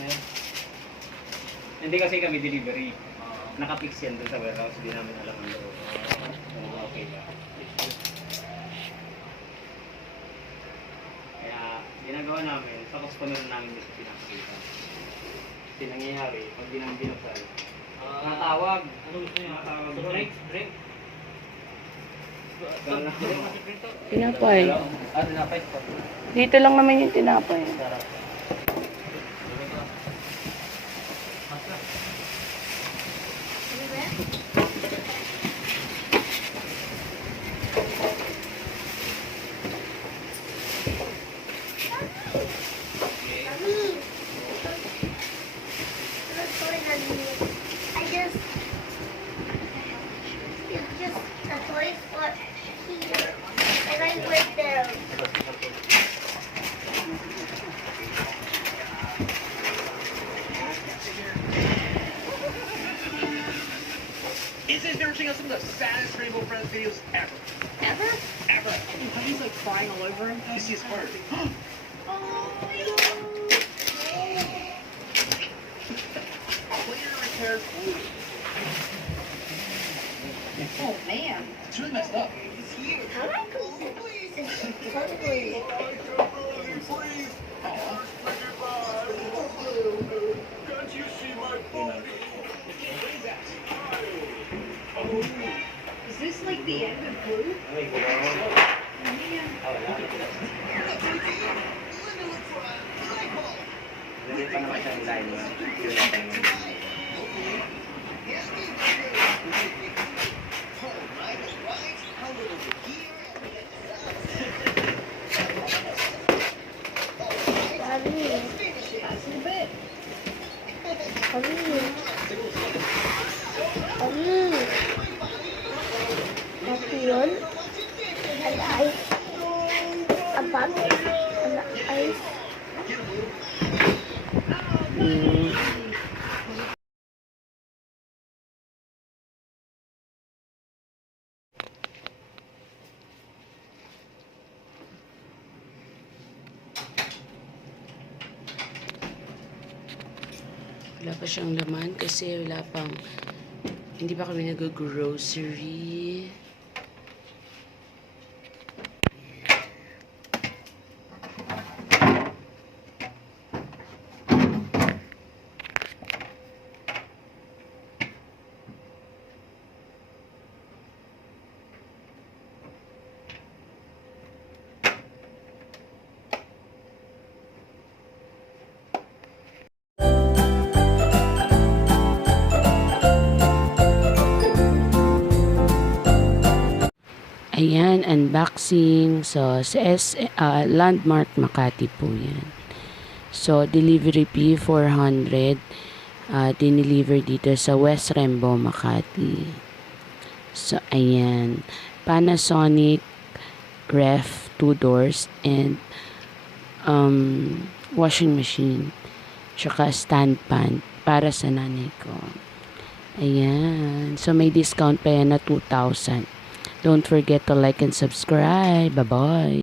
yan. Hindi kasi kami delivery. Nakapix yan doon sa warehouse. Hindi namin alam ang loob. Kung okay ba. Kaya ginagawa namin, sa customer namin dito pinapakita. Kasi nangyayari, pag di namin binuksan, natawag. Ano gusto niya? Natawag. Drink. Tinapay. Tinapay po. Dito lang naman yung tinapay. Sarap. Izzy's never seen some of the saddest Rainbow Friends videos ever. Ever? Ever. Honey's like crying all over him. You see his heart. Clear repaired fluid. Oh man. It's really messed up. How do I go? It's ugly. Can't you see my body? Is this like the end of Blue? Ay, gano'n. Man. Hindi pa naman siyang line na. That's a bit. Yun? An ice. A bag. An ice. Wala pa siyang laman kasi hindi pa kami nag-grocery. Ayan, unboxing. So, sa Landmark Makati po yan. So, delivery fee 400. Dineliver dito sa West Rembo, Makati. So, ayan. Panasonic ref, 2 doors, and washing machine. Tsaka stand pan para sa nanay ko. Ayan. So, may discount pa yan na 2,000. Don't forget to like and subscribe. Bye-bye.